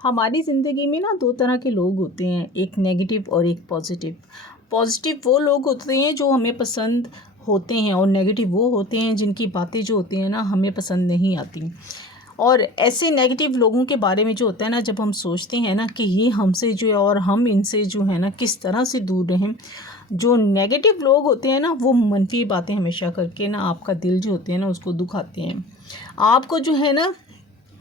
हमारी ज़िंदगी में ना दो तरह के लोग होते हैं, एक नेगेटिव और एक पॉजिटिव। पॉजिटिव वो लोग होते हैं जो हमें पसंद होते हैं और नेगेटिव वो होते हैं जिनकी बातें जो होती हैं ना हमें पसंद नहीं आती। और ऐसे नेगेटिव लोगों के बारे में जो होता है ना, जब हम सोचते हैं ना कि ये हमसे जो है और हम इनसे जो है ना किस तरह से दूर रहें। जो नेगेटिव लोग होते हैं ना वो मनफी बातें हमेशा करके ना आपका दिल जो होते हैं ना उसको दुखाते हैं। आपको जो है ना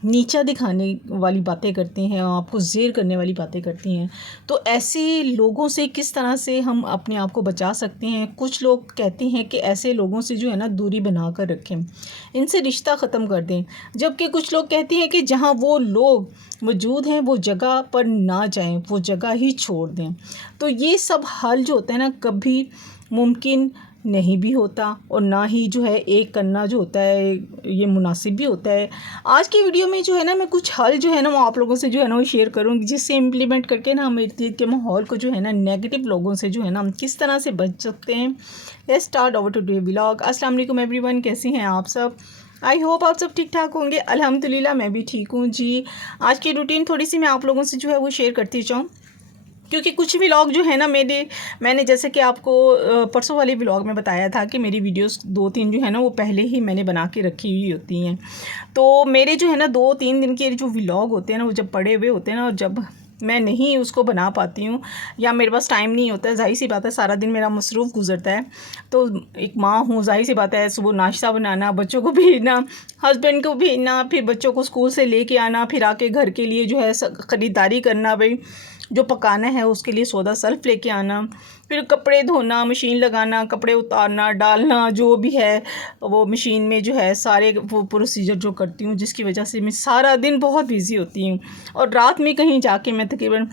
नीचा दिखाने वाली बातें करते हैं, आपको ज़ेर करने वाली बातें करती हैं। तो ऐसे लोगों से किस तरह से हम अपने आप को बचा सकते हैं? कुछ लोग कहते हैं कि ऐसे लोगों से जो है ना दूरी बना कर रखें, इनसे रिश्ता ख़त्म कर दें। जबकि कुछ लोग कहते हैं कि जहाँ वो लोग मौजूद हैं वो जगह पर ना जाएं, वो जगह ही छोड़ दें। तो ये सब हल जो होता है ना कभी मुमकिन नहीं भी होता और ना ही जो है एक करना जो होता है ये मुनासिब भी होता है। आज की वीडियो में जो है ना मैं कुछ हल जो है ना वो आप लोगों से जो है ना वो शेयर करूँगी, जिससे इम्प्लीमेंट करके ना हम इर्द गिर्द के माहौल को जो है ना नेगेटिव लोगों से जो है ना हम किस तरह से बच सकते हैं। Let's start our today vlog. अस्सलाम वालेकुम एवरीवन, कैसे हैं आप सब? आई होप आप सब ठीक ठाक होंगे। अल्हम्दुलिल्लाह मैं भी ठीक हूँ जी। आज की रूटीन थोड़ी सी मैं आप लोगों से जो है वो शेयर करती जाऊँ, क्योंकि कुछ व्लॉग जो है ना मैंने जैसे कि आपको परसों वाले व्लॉग में बताया था कि मेरी वीडियोस 2-3 जो है ना वो पहले ही मैंने बना के रखी हुई होती हैं। तो मेरे जो है ना 2-3 दिन के जो व्लॉग होते हैं ना वो जब पड़े हुए होते हैं ना और जब मैं नहीं उसको बना पाती हूँ या मेरे पास टाइम नहीं होता है, ज़ाहिर सी बात है सारा दिन मेरा मसरूफ़ गुजरता है। तो एक माँ हूँ, ज़ाहिर सी बात है सुबह नाश्ता बनाना, बच्चों को भेजना, हस्बैंड को भेजना, फिर बच्चों को स्कूल से लेके आना, फिर आके घर के लिए जो है ख़रीदारी करना, भाई जो पकाना है उसके लिए सौदा सल्फ़ लेके आना, फिर कपड़े धोना, मशीन लगाना, कपड़े उतारना डालना, जो भी है वो मशीन में जो है सारे वो प्रोसीजर जो करती हूँ, जिसकी वजह से मैं सारा दिन बहुत बिज़ी होती हूँ। और रात में कहीं जाके मैं तकरीबन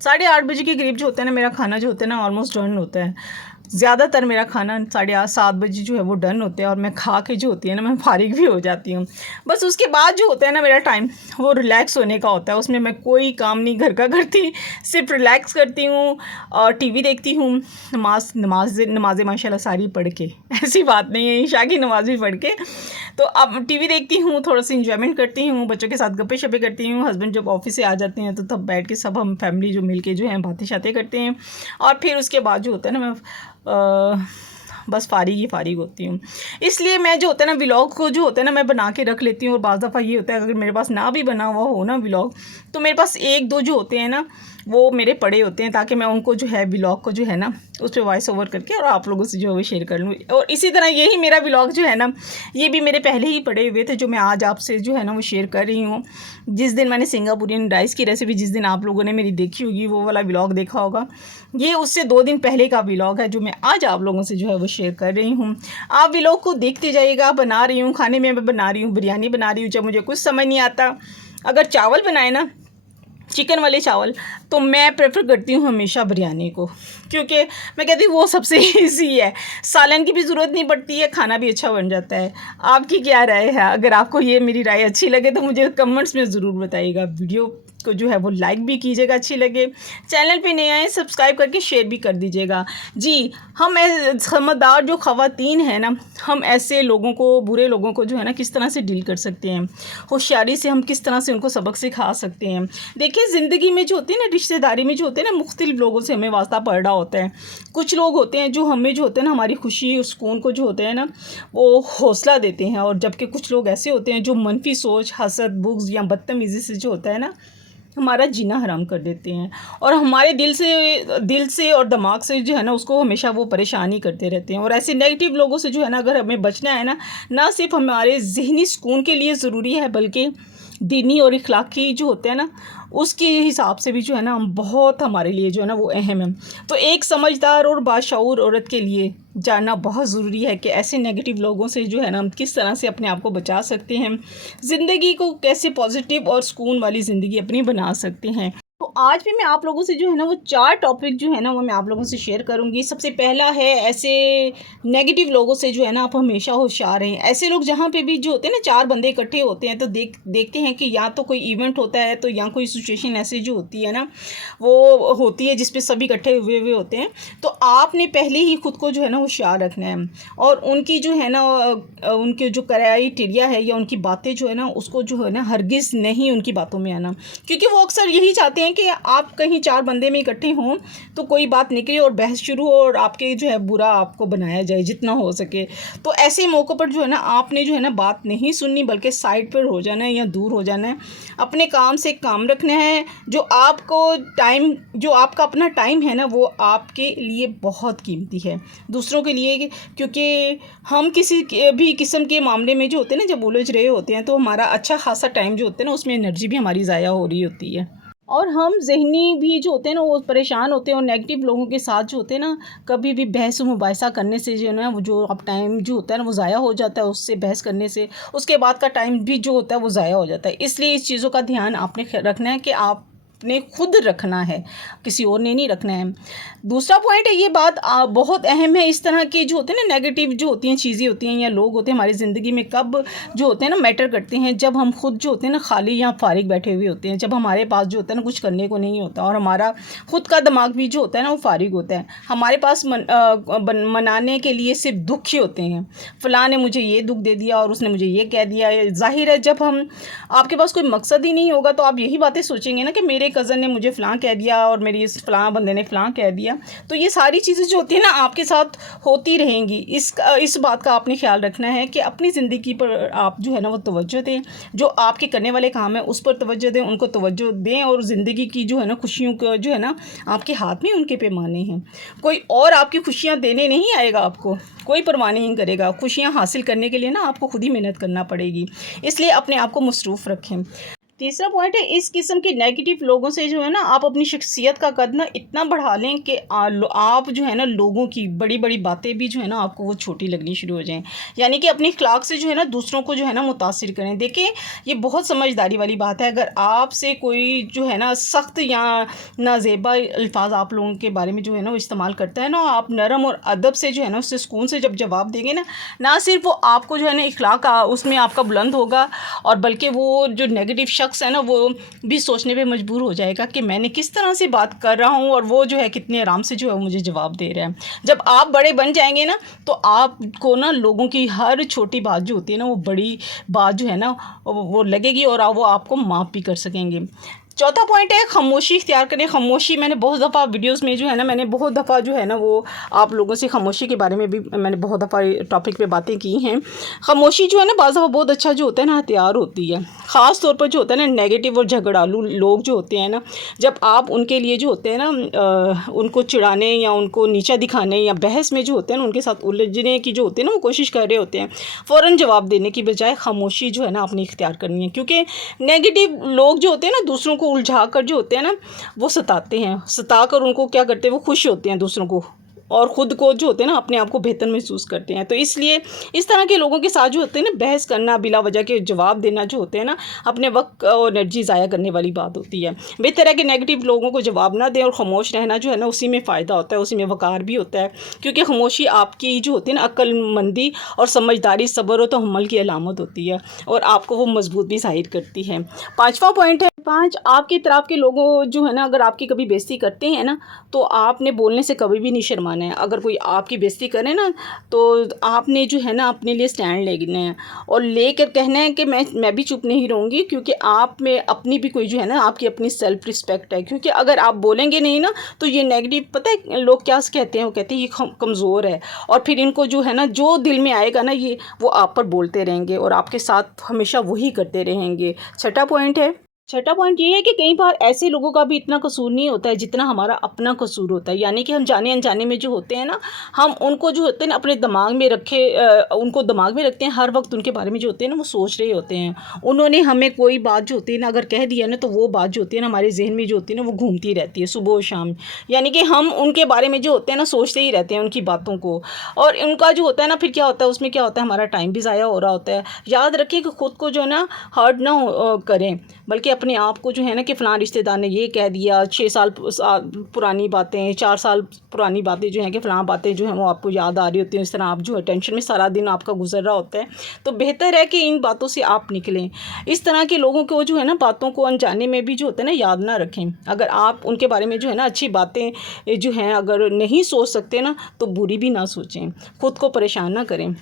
8:30 बजे के करीब जो होता है ना मेरा खाना जो होता है ना ऑलमोस्ट डन होता है। ज़्यादातर मेरा खाना 8:30-7 बजे जो है वो डन होता है और मैं खा के जो होती है ना मैं फारिग भी हो जाती हूँ। बस उसके बाद जो होता है ना मेरा टाइम वो रिलैक्स होने का होता है। उसमें मैं कोई काम नहीं घर का करती, सिर्फ रिलैक्स करती हूँ और टीवी देखती हूँ। नमाज़ें माशाल्लाह सारी पढ़ के ऐसी बात नहीं है, ईशा की नमाज़ भी पढ़ के। तो अब टीवी देखती हूँ, थोड़ा सा इंजॉयमेंट करती हूँ, बच्चों के साथ गप्पे शप्पे करती हूँ। हस्बैंड जब ऑफिस से आ जाते हैं तो तब बैठ के सब हम फैमिली जो मिल के जो है बातें शातें करते हैं। और फिर उसके बाद जो होता है ना मैं बस फारिग होती हूँ। इसलिए मैं जो होता है ना व्लॉग को जो होता है ना मैं बना के रख लेती हूँ। और बाज़ दफ़ा ये होता है अगर मेरे पास ना भी बना हुआ हो ना व्लॉग, तो मेरे पास 1-2 जो होते हैं ना वो मेरे पड़े होते हैं, ताकि मैं उनको जो है व्लॉग को जो है ना उस पर वॉइस ओवर करके और आप लोगों से जो है वो शेयर कर लूँ। और इसी तरह यही मेरा व्लॉग जो है ना ये भी मेरे पहले ही पड़े हुए थे, जो मैं आज आपसे जो है ना वो शेयर कर रही हूँ। जिस दिन मैंने सिंगापुरियन राइस की रेसिपी जिस दिन आप लोगों ने मेरी देखी होगी वो वाला व्लॉग देखा होगा, ये उससे 2 दिन पहले का व्लॉग है जो मैं आज आप लोगों से जो है वो शेयर कर रही हूँ। आप व्लॉग को देखते जाइएगा। बना रही हूँ खाने में, मैं बना रही हूँ बिरयानी बना रही हूँ। जब मुझे कुछ समझ नहीं आता, अगर चावल बनाए ना चिकन वाले चावल, तो मैं प्रेफर करती हूँ हमेशा बिरयानी को, क्योंकि मैं कहती हूँ वो सबसे ईजी है, सालन की भी ज़रूरत नहीं पड़ती है, खाना भी अच्छा बन जाता है। आपकी क्या राय है? अगर आपको ये मेरी राय अच्छी लगे तो मुझे कमेंट्स में ज़रूर बताइएगा। वीडियो को जो है वो लाइक भी कीजिएगा अच्छी लगे। चैनल पे नए आए सब्सक्राइब करके शेयर भी कर दीजिएगा जी। हम समझदार जो ख़वातीन हैं ना, हम ऐसे लोगों को, बुरे लोगों को जो है ना किस तरह से डील कर सकते हैं, होशियारी से हम किस तरह से उनको सबक सिखा सकते हैं। देखिए ज़िंदगी में जो होती है ना, रिश्तेदारी में जो होते हैं ना, मुख्तलिफ लोगों से हमें वास्ता पड़ रहा होता है। कुछ लोग होते हैं जो हमें जो होते हैं ना हमारी खुशी और सुकून को जो होते हैं ना वो हौसला देते हैं, और जबकि कुछ लोग ऐसे होते हैं जो मनफी सोच, हसद, बुग़्ज़ या बदतमीज़ी से जो होता है ना हमारा जीना हराम कर देते हैं, और हमारे दिल से और दिमाग से जो है ना उसको हमेशा वो परेशानी करते रहते हैं। और ऐसे नेगेटिव लोगों से जो है ना अगर हमें बचना है ना, ना सिर्फ हमारे ज़हनी सुकून के लिए ज़रूरी है, बल्कि दीनी और इखलाकी जो होते हैं ना उसके हिसाब से भी जो है ना हम बहुत हमारे लिए जो है ना वो अहम है। तो एक समझदार और बाशऊर औरत के लिए जानना बहुत ज़रूरी है कि ऐसे नेगेटिव लोगों से जो है ना हम किस तरह से अपने आप को बचा सकते हैं, ज़िंदगी को कैसे पॉजिटिव और सुकून वाली ज़िंदगी अपनी बना सकते हैं। तो आज भी मैं आप लोगों से जो है ना वो 4 टॉपिक जो है ना वो मैं आप लोगों से शेयर करूँगी। सबसे पहला है ऐसे नेगेटिव लोगों से जो है ना आप हमेशा होशियार रहें। ऐसे लोग जहाँ पे भी जो होते हैं ना 4 बंदे इकट्ठे होते हैं तो देखते हैं कि या तो कोई इवेंट होता है तो या कोई सिचुएशन ऐसी जो होती है ना वो होती है जिस पे सभी इकट्ठे हुए हुए होते हैं। तो आपने पहले ही खुद को जो है ना होशियार रखना है और उनकी जो है ना उनके जो क्राइटेरिया है या उनकी बातें जो है ना उसको जो है ना हरगिज़ नहीं उनकी बातों में आना, क्योंकि वो अक्सर यही चाहते हैं कि आप कहीं 4 बंदे में इकट्ठे हों तो कोई बात निकले और बहस शुरू हो और आपके जो है बुरा आपको बनाया जाए जितना हो सके। तो ऐसे मौक़ों पर जो है ना आपने जो है ना बात नहीं सुननी बल्कि साइड पर हो जाना है या दूर हो जाना है। अपने काम से काम रखना है। जो आपका अपना टाइम है ना वो आपके लिए बहुत कीमती है, दूसरों के लिए, क्योंकि हम किसी भी किस्म के मामले में जो होते हैं ना जब उलझ रहे होते हैं तो हमारा अच्छा खासा टाइम जो होता है ना उसमें एनर्जी भी हमारी ज़ाया हो रही होती है और हम ज़हनी भी जो होते हैं ना वो परेशान होते हैं और नेगेटिव लोगों के साथ जो होते हैं ना कभी भी बहस मुबाहिसा करने से जो है ना वो जो अब टाइम जो होता है ना वो ज़ाया हो जाता है। उससे बहस करने से उसके बाद का टाइम भी जो होता है वो ज़ाया हो जाता है। इसलिए इस चीज़ों का ध्यान आपने रखना है कि आपने खुद रखना है, किसी और ने नहीं रखना है। दूसरा पॉइंट है, ये बात बहुत अहम है, इस तरह की जो होते हैं ना नेगेटिव जो होती हैं चीज़ें होती हैं या लोग होते हैं हमारी ज़िंदगी में कब जो होते हैं ना मैटर करते हैं, जब हम खुद जो होते हैं ना खाली या फारिग बैठे हुए होते हैं, जब हमारे पास जो होता है ना कुछ करने को नहीं होता और हमारा खुद का दिमाग भी जो होता है ना वो फारिग होता है। हमारे पास मनाने के लिए सिर्फ दुख ही होते हैं, फ़लाँ ने मुझे ये दुख दे दिया और उसने मुझे ये कह दिया। ज़ाहिर है जब आपके पास कोई मकसद ही नहीं होगा तो आप यही बातें सोचेंगे ना कि मेरे कज़न ने मुझे फ़लाँ कह दिया और मेरी इस फ़लाँ बंदे ने फ़लाँ कह दिया। तो ये सारी चीज़ें जो होती हैं ना आपके साथ होती रहेंगी। इस बात का आपने ख्याल रखना है कि अपनी ज़िंदगी पर आप जो है ना वो तवज्जो दें, जो आपके करने वाले काम है उस पर तवज्जो दें, उनको तवज्जो दें और ज़िंदगी की जो है ना खुशियों का जो है ना आपके हाथ में उनके पैमाने हैं। कोई और आपकी खुशियाँ देने नहीं आएगा, आपको कोई परवाह नहीं करेगा। खुशियाँ हासिल करने के लिए ना आपको खुद ही मेहनत करना पड़ेगी, इसलिए अपने आप को मसरूफ़ रखें। तीसरा पॉइंट है, इस किस्म के नेगेटिव लोगों से जो है ना आप अपनी शख्सियत का कद ना इतना बढ़ा लें कि आप जो है ना लोगों की बड़ी बड़ी बातें भी जो है ना आपको वो छोटी लगनी शुरू हो जाएं, यानी कि अपनी अखलाक से जो है ना दूसरों को जो है ना मुतासिर करें। देखिए ये बहुत समझदारी वाली बात है। अगर आपसे कोई जो है ना सख्त या नाजेबा अल्फाज आप लोगों के बारे में जो है ना वो इस्तेमाल करता है ना, आप नरम और अदब से जो है ना उससे सुकून से जब जवाब देंगे ना सिर्फ वो आपको जो है ना अखलाक उसमें आपका बुलंद होगा और बल्कि वो जो नेगेटिव शख्स है ना वो भी सोचने पे मजबूर हो जाएगा कि मैंने किस तरह से बात कर रहा हूँ और वो जो है कितने आराम से जो है मुझे जवाब दे रहा है। जब आप बड़े बन जाएंगे ना तो आपको ना लोगों की हर छोटी बात जो होती है ना वो बड़ी बात जो है ना वो लगेगी और वो आपको माफ़ भी कर सकेंगे। चौथा पॉइंट है, खामोशी इख्तियार करें। खामोशी मैंने बहुत दफ़ा वीडियोस में जो है ना मैंने बहुत दफ़ा जो है ना वो आप लोगों से खामोशी के बारे में भी मैंने बहुत दफ़ा टॉपिक पे बातें की हैं। खामोशी जो है ना बाज़ दफ़ा बहुत अच्छा जो होता है ना हथियार होती है, ख़ास तौर पर जो होता है ना नेगेटिव और झगड़ालू लोग जो होते हैं ना, जब आप उनके लिए जो होते हैं ना उनको चिढ़ाने या उनको नीचा दिखाने या बहस में जो होते हैं ना उनके साथ उलझने की जो होती है ना वो कोशिश कर रहे होते हैं, फ़ौरन जवाब देने की बजाय खामोशी जो है ना आपने इख्तियार करनी है, क्योंकि नेगेटिव लोग जो होते हैं ना दूसरों को उलझा कर जो होते हैं ना वो सताते हैं, सता कर उनको क्या करते हैं वो खुश होते हैं दूसरों को और ख़ुद को जो होते हैं ना अपने आप को बेहतर महसूस करते हैं। तो इसलिए इस तरह के लोगों के साथ जो होते हैं ना बहस करना, बिला वजह के जवाब देना जो होते हैं ना अपने वक्त और एनर्जी ज़ाया करने वाली बात होती है। बेहतर है कि नेगेटिव लोगों को जवाब ना दें और ख़ामोश रहना जो है ना उसी में फ़ायदा होता है, उसी में वक़ार भी होता है, क्योंकि खामोशी आपकी जो होती है ना अक्लमंदी और समझदारी, सब्र और तहम्मुल की अलामत होती है और आपको वो मजबूत भी ज़ाहिर करती है। 5वां पॉइंट है, 5 आपकी तरफ के लोगों जो है ना अगर आपकी कभी बेइज्जती करते हैं ना तो आपने बोलने से कभी भी नहीं शर्माना है। अगर कोई आपकी बेइज्जती करे ना तो आपने जो है ना अपने लिए स्टैंड लेना है और लेकर कहना है कि मैं भी चुप नहीं रहूँगी, क्योंकि आप में अपनी भी कोई जो है ना आपकी अपनी सेल्फ रिस्पेक्ट है। क्योंकि अगर आप बोलेंगे नहीं ना तो ये नेगेटिव पता है लोग क्या कहते हैं, वो कहते हैं ये कमज़ोर है और फिर इनको जो है ना जो दिल में आएगा ना ये वो आप पर बोलते रहेंगे और आपके साथ हमेशा वही करते रहेंगे। छठा पॉइंट ये है कि कई बार ऐसे लोगों का भी इतना कसूर नहीं होता है जितना हमारा अपना कसूर होता है, यानी कि हम जाने अनजाने में जो होते हैं ना हम उनको जो होते हैं ना अपने दिमाग में उनको दिमाग में रखते हैं, हर वक्त उनके बारे में जो होते हैं ना वो सोच रहे होते हैं। उन्होंने हमें कोई बात जो होती है ना अगर कह दिया ना तो वो बात जो होती है ना हमारे जहन में जो होती है ना वो घूमती रहती है सुबह और शाम, यानी कि हम उनके बारे में जो होते हैं ना सोचते ही रहते हैं उनकी बातों को और उनका जो होता है ना फिर क्या होता है उसमें क्या होता है हमारा टाइम भी ज़ाया हो रहा होता है। याद रखिए कि ख़ुद को जो है ना हर्ट ना करें, बल्कि अपने आप को जो है ना कि फ़लाँ रिश्तेदार ने ये कह दिया, 6 साल पुरानी बातें, 4 साल पुरानी बातें जो हैं कि फ़लाँ बातें जो हैं वो आपको याद आ रही होती हैं, इस तरह आप जो है टेंशन में सारा दिन आपका गुजर रहा होता है। तो बेहतर है कि इन बातों से आप निकलें। इस तरह के लोगों को जो है ना बातों को अनजाने में भी जो होता है ना याद ना रखें। अगर आप उनके बारे में जो है ना अच्छी बातें जो हैं अगर नहीं सोच सकते ना तो बुरी भी ना सोचें, खुद को परेशान ना करें।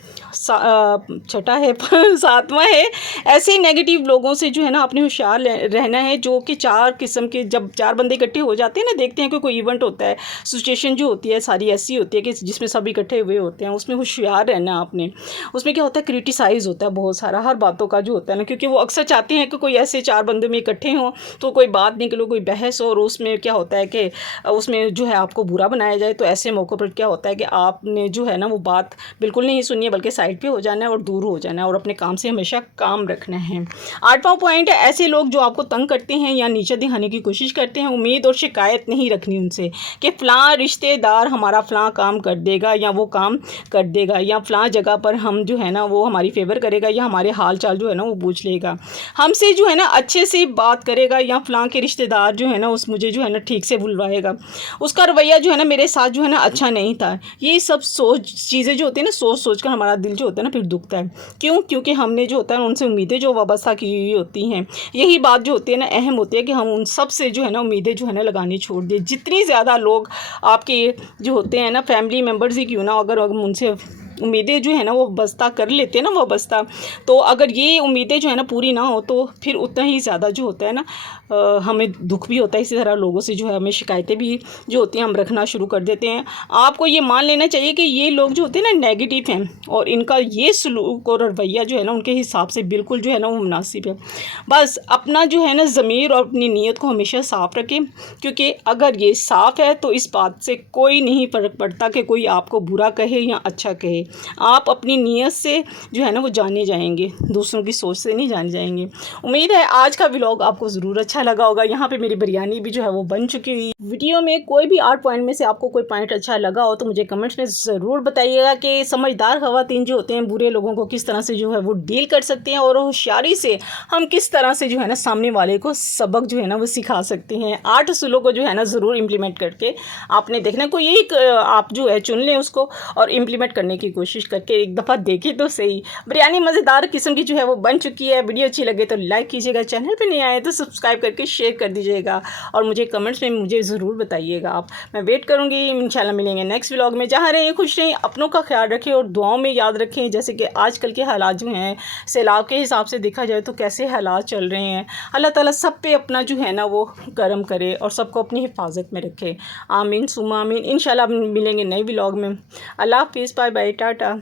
छठा है 7वां है, ऐसे नेगेटिव लोगों से जो है ना आपने होशियार रहना है, जो कि 4 किस्म के, जब 4 बंदे इकट्ठे हो जाते हैं ना, देखते हैं कि कोई इवेंट होता है, सिचुएशन जो होती है सारी ऐसी होती है कि जिसमें सब इकट्ठे हुए होते हैं, उसमें होशियार रहना है आपने। उसमें क्या होता है, क्रिटिसाइज़ होता है बहुत सारा हर बातों का जो होता है ना, क्योंकि वो अक्सर चाहते हैं कि कोई ऐसे 4 बंदे में इकट्ठे हों तो कोई बात निकले, कोई बहस हो, और उसमें क्या होता है कि उसमें जो है आपको बुरा बनाया जाए। तो ऐसे मौक़ों पर क्या होता है कि आपने जो है ना वो बात बिल्कुल नहीं सुननी है, बल्कि साइड पे हो जाना है और दूर हो जाना है और अपने काम से हमेशा काम रखना है। 8वां पॉइंट है, ऐसे लोग जो आपको तंग करते हैं या नीचे दिखाने की कोशिश करते हैं, उम्मीद और शिकायत नहीं रखनी उनसे कि फ़लाँ रिश्तेदार हमारा फ़लाँ काम कर देगा या वो काम कर देगा, या फ़लाँ जगह पर हम जो है ना वो हमारी फ़ेवर करेगा, या हमारे हाल चाल जो है ना वो पूछ लेगा, हमसे जो है ना अच्छे से बात करेगा, या फ़लाँ के रिश्तेदार जो है ना उस मुझे जो है ना ठीक से बुलवाएगा, उसका रवैया जो है ना मेरे साथ जो है ना अच्छा नहीं था। ये सब चीज़ें जो होती है ना सोच कर हमारा दिल जो होता है ना फिर दुखता है। क्यों? क्योंकि हमने जो होता है उनसे उम्मीदें जो वाबस्ता की हुई होती हैं। यही बात जो होती है ना अहम होती है कि हम उन सब से जो है ना उम्मीदें जो है ना लगानी छोड़ दें। जितनी ज़्यादा लोग आपके जो होते हैं ना फैमिली मेम्बर्स ही क्यों ना, अगर हम उनसे उम्मीदें जो है ना वो वाबस्ता कर लेते हैं ना वाबस्ता, तो अगर ये उम्मीदें जो है ना पूरी ना हो तो फिर उतना ही ज़्यादा जो होता है ना हमें दुख भी होता है। इसी तरह लोगों से जो है हमें शिकायतें भी जो होती हैं हम रखना शुरू कर देते हैं। आपको ये मान लेना चाहिए कि ये लोग जो होते हैं ना नेगेटिव हैं, और इनका ये सलूक और रवैया जो है ना उनके हिसाब से बिल्कुल जो है ना वो मुनासिब है। बस अपना जो है ना ज़मीर और अपनी नीयत को हमेशा साफ़ रखें, क्योंकि अगर ये साफ़ है तो इस बात से कोई नहीं फ़र्क पड़ता कि कोई आपको बुरा कहे या अच्छा कहे। आप अपनी नीयत से जो है ना वो जाने जाएंगे, दूसरों की सोच से नहीं जाने जाएंगे। उम्मीद है आज का व्लॉग आपको ज़रूर अच्छा लगा होगा। यहाँ पे मेरी बिरयानी भी जो है वो बन चुकी हुई। वीडियो में कोई भी 8 पॉइंट में से आपको कोई पॉइंट अच्छा लगा हो तो मुझे कमेंट्स में ज़रूर बताइएगा कि समझदार ख़वातीन जो होते हैं बुरे लोगों को किस तरह से जो है वो डील कर सकते हैं, और होशियारी से हम किस तरह से जो है ना सामने वाले को सबक जो है ना वो सिखा सकते हैं। 8 असूलों को जो है ना ज़रूर इम्प्लीमेंट करके आपने देखना, कोई एक आप जो है चुन लें उसको और इम्प्लीमेंट करने की कोशिश करके एक दफ़ा देखिए तो सही। बिरयानी मज़ेदार किस्म की जो है वो बन चुकी है। वीडियो अच्छी लगे तो लाइक कीजिएगा, चैनल पे नहीं आए तो सब्सक्राइब करके शेयर कर दीजिएगा, और मुझे कमेंट्स में मुझे ज़रूर बताइएगा आप। मैं वेट करूँगी। इंशाल्लाह मिलेंगे नेक्स्ट व्लॉग में। जहाँ रहें खुश रहें, अपनों का ख्याल रखें और दुआओं में याद रखें। जैसे कि आजकल के हालात जो हैं सैलाब के हिसाब से देखा जाए तो कैसे हालात चल रहे हैं, अल्लाह ताला सब पे अपना जो है ना वो करम करे और सबको अपनी हिफाजत में रखे। आमीन सुम्मा आमीन। इंशाल्लाह मिलेंगे नए व्लॉग में। अल्लाह हाफ़िज़, बाय बाय, टाटा।